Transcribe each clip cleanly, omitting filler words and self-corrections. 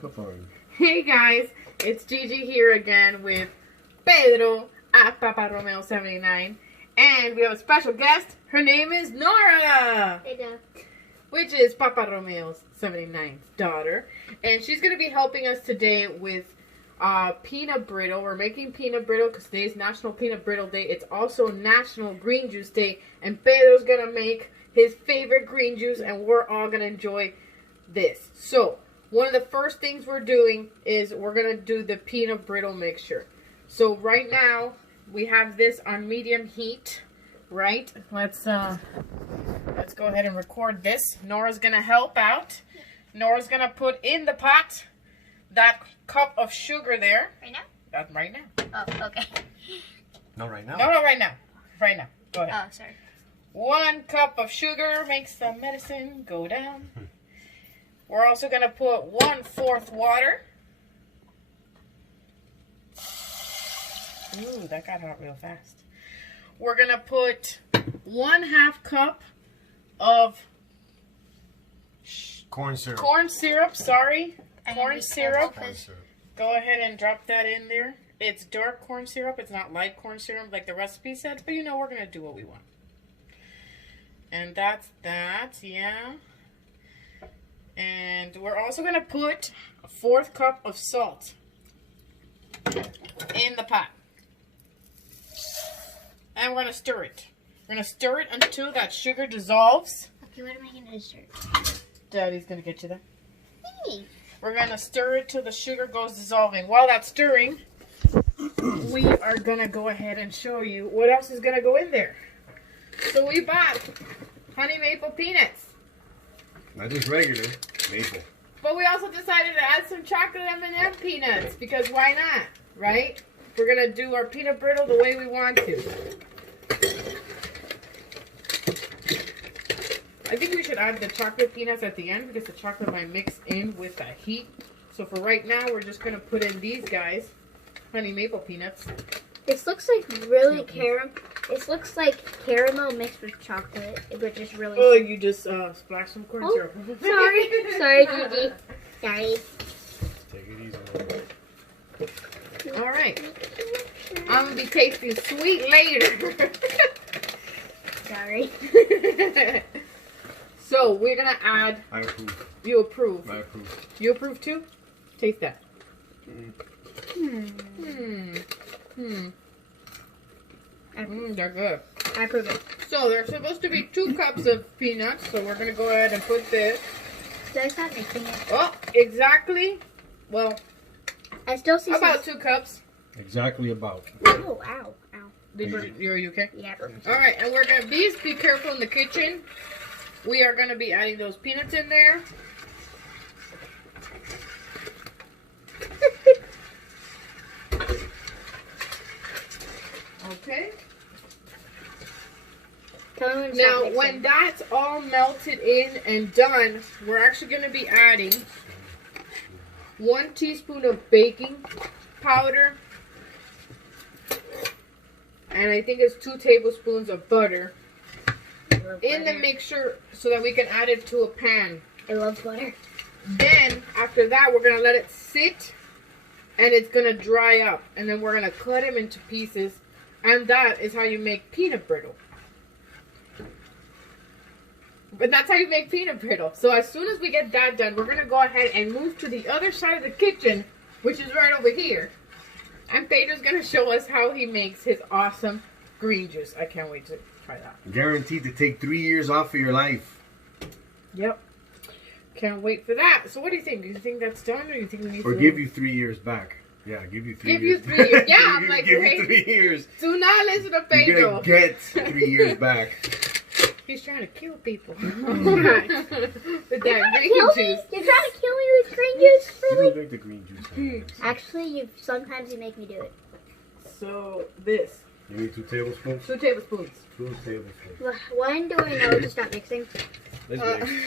cup orange. Hey guys, it's Gigi here again with Pedro at Papa Romeo 79, and we have a special guest. Her name is Nora, which is Papa Romeo 79's daughter, and she's going to be helping us today with peanut brittle. We're making peanut brittle because today's National Peanut Brittle Day. It's also National Green Juice Day, and Pedro's going to make his favorite green juice, and we're all going to enjoy this. So one of the first things we're doing is we're going to do the peanut brittle mixture. So right now we have this on medium heat, right? Let's go ahead and record this. Nora's going to help out. Nora's going to put in the pot that cup of sugar there. Right now? Right now. Oh, okay. Not right now. No, right now. Right now. Go ahead. Oh, sorry. 1 cup of sugar makes the medicine go down. We're also going to put 1/4 water. Ooh, that got hot real fast. We're going to put 1/2 cup of Corn syrup. corn syrup. Sorry. I Corn need syrup. Corn syrup. Go ahead and drop that in there. It's dark corn syrup. It's not light corn syrup like the recipe said. But you know, we're going to do what we want. And that's that. Yeah. And we're also going to put 1/4 cup of salt in the pot. And we're going to stir it. We're going to stir it until that sugar dissolves. Okay, what am I going to start? Daddy's going to get you that. Hey. We're going to stir it till the sugar goes dissolving. While that's stirring, we are going to go ahead and show you what else is going to go in there. So we bought honey maple peanuts. Not just regular, maple. But we also decided to add some chocolate M&M peanuts because why not, right? We're going to do our peanut brittle the way we want to. I think we should add the chocolate peanuts at the end because the chocolate might mix in with the heat. So for right now, we're just going to put in these guys, honey maple peanuts. This looks like really caramel. This looks like caramel mixed with chocolate, but just really. Oh, you just splashed some corn syrup. Sorry. Sorry, Gigi. Sorry. Take it easy. All right. I'm going to be tasting sweet later. Sorry. So we're going to add. I approve. You approve. I approve. You approve too? Taste that. They're good. I approve it. So there's supposed to be 2 cups of peanuts. So we're going to go ahead and put this. Did I stop mixing it? Oh, exactly. Well, I still see about 2 cups. Exactly about. Oh, ow. Ow. Are you okay? Yeah. All right, and we're going to be careful in the kitchen. We are going to be adding those peanuts in there. Okay. Now, when that's all melted in and done, we're actually going to be adding 1 teaspoon of baking powder. And I think it's 2 tablespoons of butter in the mixture so that we can add it to a pan. I love butter. Then, after that, we're going to let it sit and it's going to dry up. And then we're going to cut them into pieces. And that is how you make peanut brittle. But that's how you make peanut brittle. So as soon as we get that done, we're going to go ahead and move to the other side of the kitchen, which is right over here. And Pedro's going to show us how he makes his awesome green juice. I can't wait to try that. Guaranteed to take 3 years off of your life. Yep. Can't wait for that. So what do you think? Do you think that's done, or do you think we need Or to... give you 3 years back. Yeah, give you 3 Give years. you 3 years. Yeah, I'm like, give wait. you 3 years. Do not listen to You're Pedro. gonna get 3 years back. He's trying to kill people. With that green Kill juice. me? You're trying to kill me with green juice? You Really? don't drink the green juice. Actually, sometimes you make me do it. So this. You need 2 tablespoons? 2 tablespoons. 2 tablespoons. When do I know to stop mixing? Let's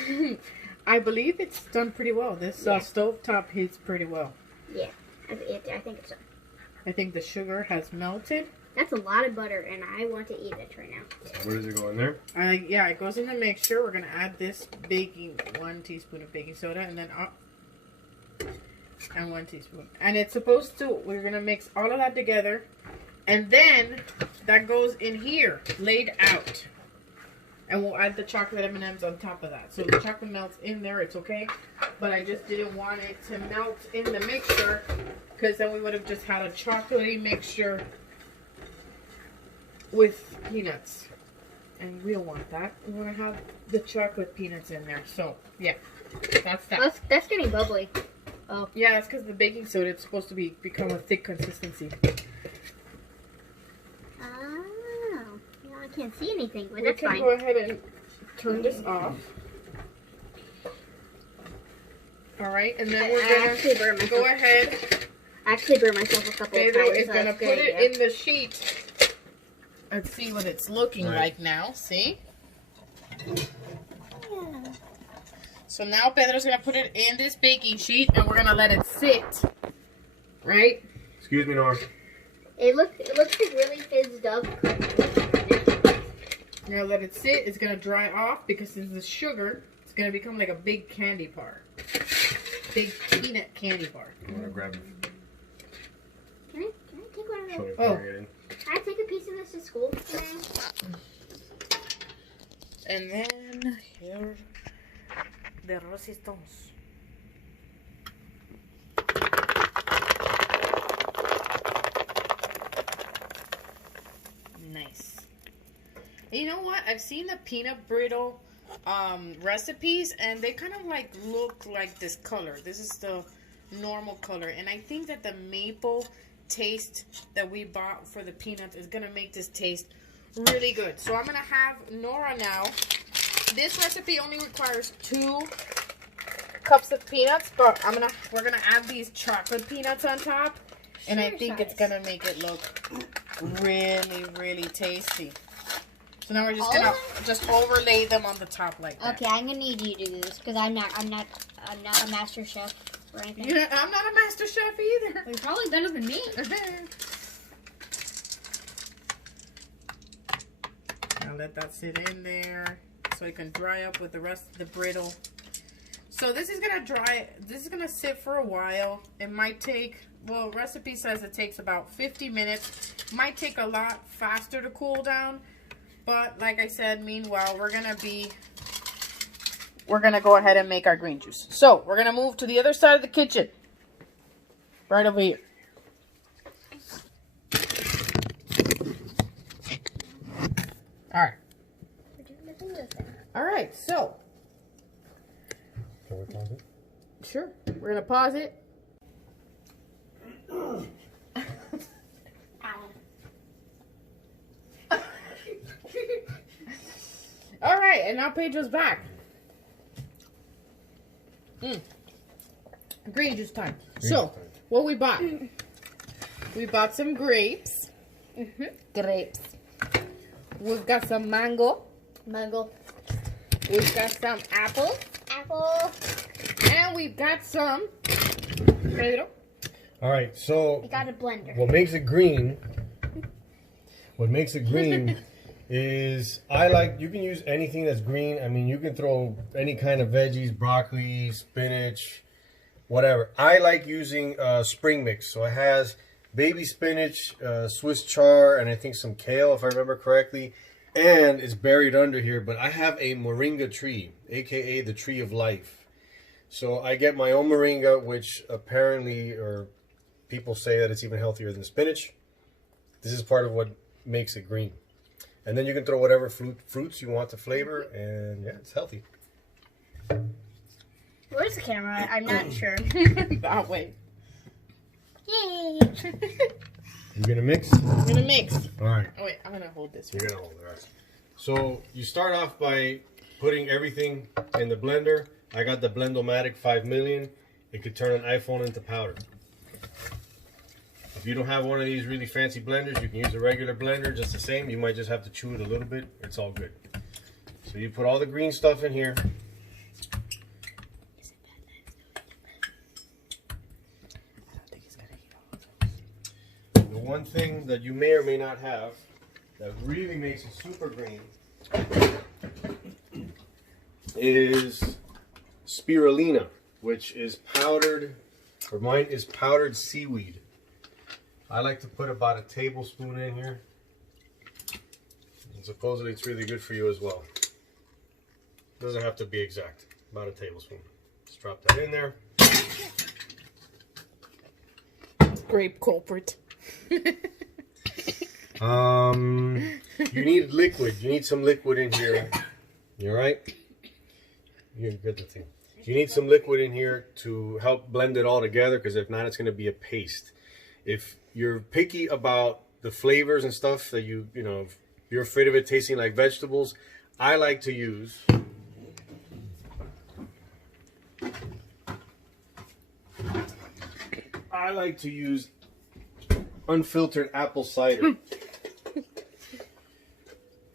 mix. I believe it's done pretty well. This stovetop heats pretty well. Yeah, I think it's done. I think the sugar has melted. That's a lot of butter, and I want to eat it right now. Where does it go in there? Yeah, it goes in the mixture. We're going to add this 1 teaspoon of baking soda, and then And 1 teaspoon. And it's supposed to, we're going to mix all of that together. And then that goes in here, laid out. And we'll add the chocolate M&Ms on top of that. So the chocolate melts in there, it's okay. But I just didn't want it to melt in the mixture, because then we would have just had a chocolatey mixture with peanuts. And we don't want that. We want to have the chocolate peanuts in there. So, yeah. That's that. That's getting bubbly. Oh. Yeah, that's because the baking soda is supposed to become a thick consistency. Oh. Yeah, I can't see anything, but We that's can fine. go ahead and turn this off. Alright, and then we're I actually going burned to myself. go ahead. I actually burned myself a couple of Pedro times. is so going to that's put good, it in the sheet. Let's see what it's looking Right. like now. See? Yeah. So now Pedro's going to put it in this baking sheet, and we're going to let it sit. Right? Excuse me, Nora. It looks like really fizzed up. You're going to let it sit. It's going to dry off, because since it's sugar, it's going to become like a big candy bar. Big peanut candy bar. You want to grab it? Can I take one of Show those? me Oh. pouring it in. Can I take a piece of this to school today? And then here the resistance. Nice. You know what? I've seen the peanut brittle recipes, and they kind of like look like this color. This is the normal color, and I think that the maple taste that we bought for the peanuts is gonna make this taste really good. So I'm gonna have Nora now. This recipe only requires 2 cups of peanuts, but we're gonna add these chocolate peanuts on top, and I think it's gonna make it look really, really tasty. So now we're just gonna just overlay them on the top like that. Okay, I'm gonna need you to do this because I'm not a master chef or anything. Yeah, I'm not a master chef either. You're probably better than me. I'll let that sit in there so it can dry up with the rest of the brittle. So this is gonna dry. This is gonna sit for a while. It might take. Well, recipe says it takes about 50 minutes. Might take a lot faster to cool down. But like I said, meanwhile, we're gonna go ahead and make our green juice. So we're gonna move to the other side of the kitchen, right over here. All right. All right. So Can we pause it? sure, we're gonna pause it. All right, and now Pedro's back. Green juice time. So, what we bought? We bought some grapes. Grapes. We've got some mango. Mango. We've got some apple. Apple. And we've got some. Pedro. All right, so I got a blender. what makes it green? What makes it green is you can use anything that's green. I mean, you can throw any kind of veggies, broccoli, spinach, whatever. I like using spring mix. So it has baby spinach, Swiss chard, and I think some kale, if I remember correctly. And it's buried under here, but I have a moringa tree, aka the tree of life. So I get my own moringa, which apparently, or people say that it's even healthier than spinach. This is part of what makes it green. And then you can throw whatever fruits you want to flavor, and yeah, it's healthy. Where's the camera? I'm not sure. That way. Yay. You're gonna mix? I'm gonna mix. All right. Oh wait, I'm gonna hold this. You're gonna hold it, right? So you start off by putting everything in the blender. I got the Blendomatic 5 million. It could turn an iPhone into powder. If you don't have one of these really fancy blenders, you can use a regular blender just the same. You might just have to chew it a little bit. It's all good. So you put all the green stuff in here. The one thing that you may or may not have that really makes it super green is spirulina, which is powdered For mine is powdered seaweed. I like to put about a tablespoon in here. And supposedly it's really good for you as well. Doesn't have to be exact. About a tablespoon. Just drop that in there. Grape culprit. You need liquid. You need some liquid in here. You all right? You get the thing. You need some liquid in here to help blend it all together, because if not, it's going to be a paste. If you're picky about the flavors and stuff that you know, if you're afraid of it tasting like vegetables, I like to use unfiltered apple cider.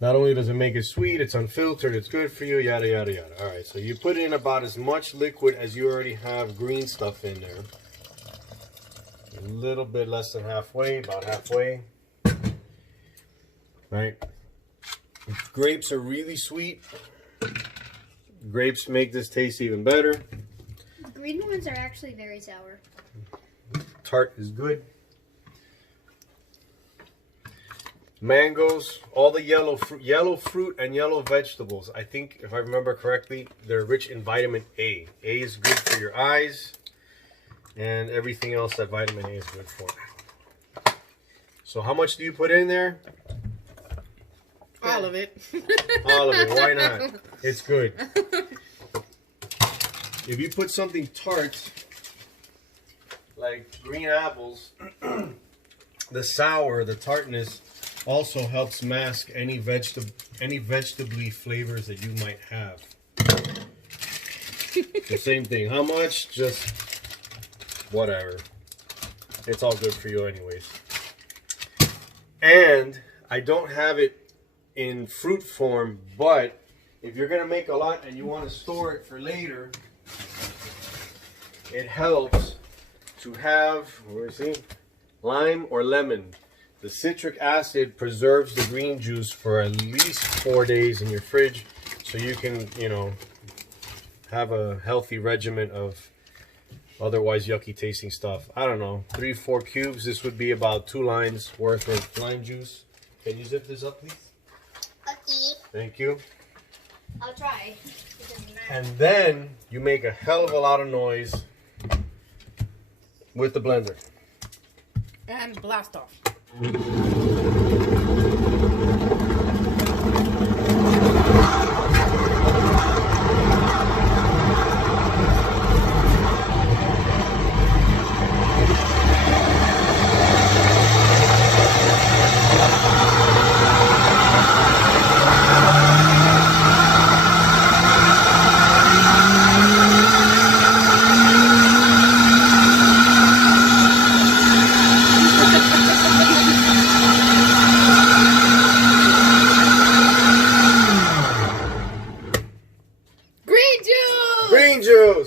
Not only does it make it sweet, it's unfiltered, it's good for you, yada, yada, yada. All right, so you put in about as much liquid as you already have green stuff in there. A little bit less than halfway, about halfway. Right? Grapes are really sweet. Grapes make this taste even better. The green ones are actually very sour. Tart is good. Mangoes, all the yellow fruit and yellow vegetables. I think, if I remember correctly, they're rich in vitamin A. A is good for your eyes, and everything else that vitamin A is good for. So how much do you put in there? All of it. All of it. Why not? It's good. If you put something tart, like green apples, the sour, the tartness, also helps mask any vegetable flavors that you might have. The same thing. How much? Just whatever. It's all good for you anyways. And I don't have it in fruit form, but if you're gonna make a lot and you want to store it for later, it helps to have, where is he? Lime or lemon. The citric acid preserves the green juice for at least 4 days in your fridge, so you can, you know, have a healthy regimen of otherwise yucky tasting stuff. I don't know, 3-4 cubes. This would be about 2 lines worth of lime juice. Can you zip this up, please? Okay. Thank you. I'll try. And then you make a hell of a lot of noise with the blender. And blast off.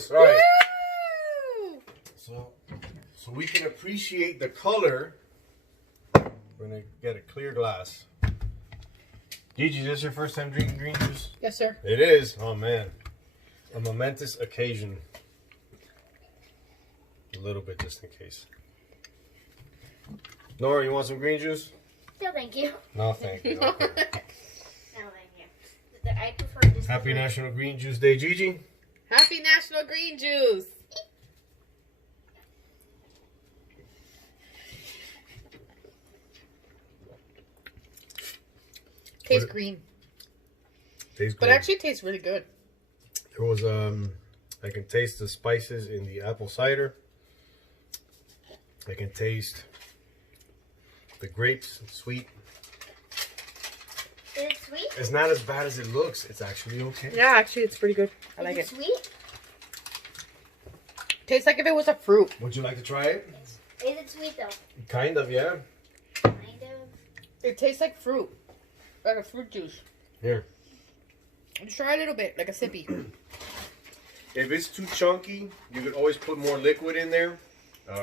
Right. So we can appreciate the color. We're gonna get a clear glass. Gigi, is this your first time drinking green juice? Yes, sir. It is. Oh man, a momentous occasion. A little bit, just in case. Nora, you want some green juice? No, thank you. No, thank you. Okay. No, thank you. I prefer this. Happy National Green Juice Day, Gigi. Happy National Green Juice. Tastes green. Tastes good. But actually it tastes really good. There was I can taste the spices in the apple cider. I can taste the grapes, it's sweet. Is it sweet? It's not as bad as it looks. It's actually okay. Yeah, actually it's pretty good. I like it. Sweet? Tastes like if it was a fruit. Would you like to try it? Is it sweet though? Kind of, yeah. Kind of. It tastes like fruit. Like a fruit juice. Here. Just try a little bit, like a sippy. If it's too chunky, you could always put more liquid in there.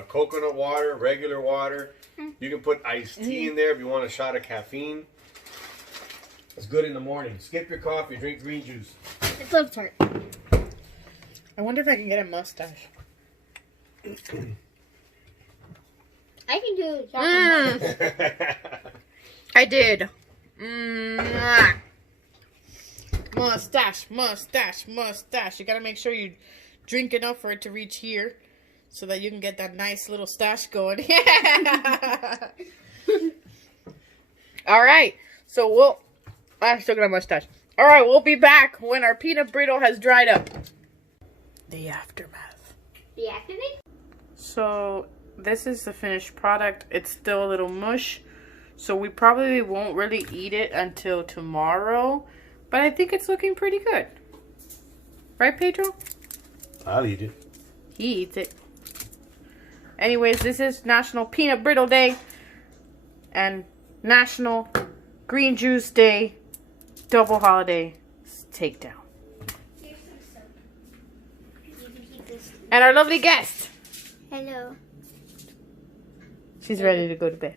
Coconut water, regular water. You can put iced tea in there if you want a shot of caffeine. It's good in the morning. Skip your coffee, drink green juice. It's love tart. I wonder if I can get a mustache. I can do chocolate. I did. Mwah. Mustache, mustache, mustache. You gotta make sure you drink enough for it to reach here so that you can get that nice little stash going. Yeah. All right. So I still got a mustache. All right, we'll be back when our peanut brittle has dried up. The aftermath. The aftermath? So this is the finished product. It's still a little mush. So we probably won't really eat it until tomorrow. But I think it's looking pretty good. Right, Pedro? I'll eat it. He eats it. Anyways, this is National Peanut Brittle Day. And National Green Juice Day. Double holiday takedown. Here's some soap. You can keep this. And our lovely guest. Hello. She's ready to go to bed.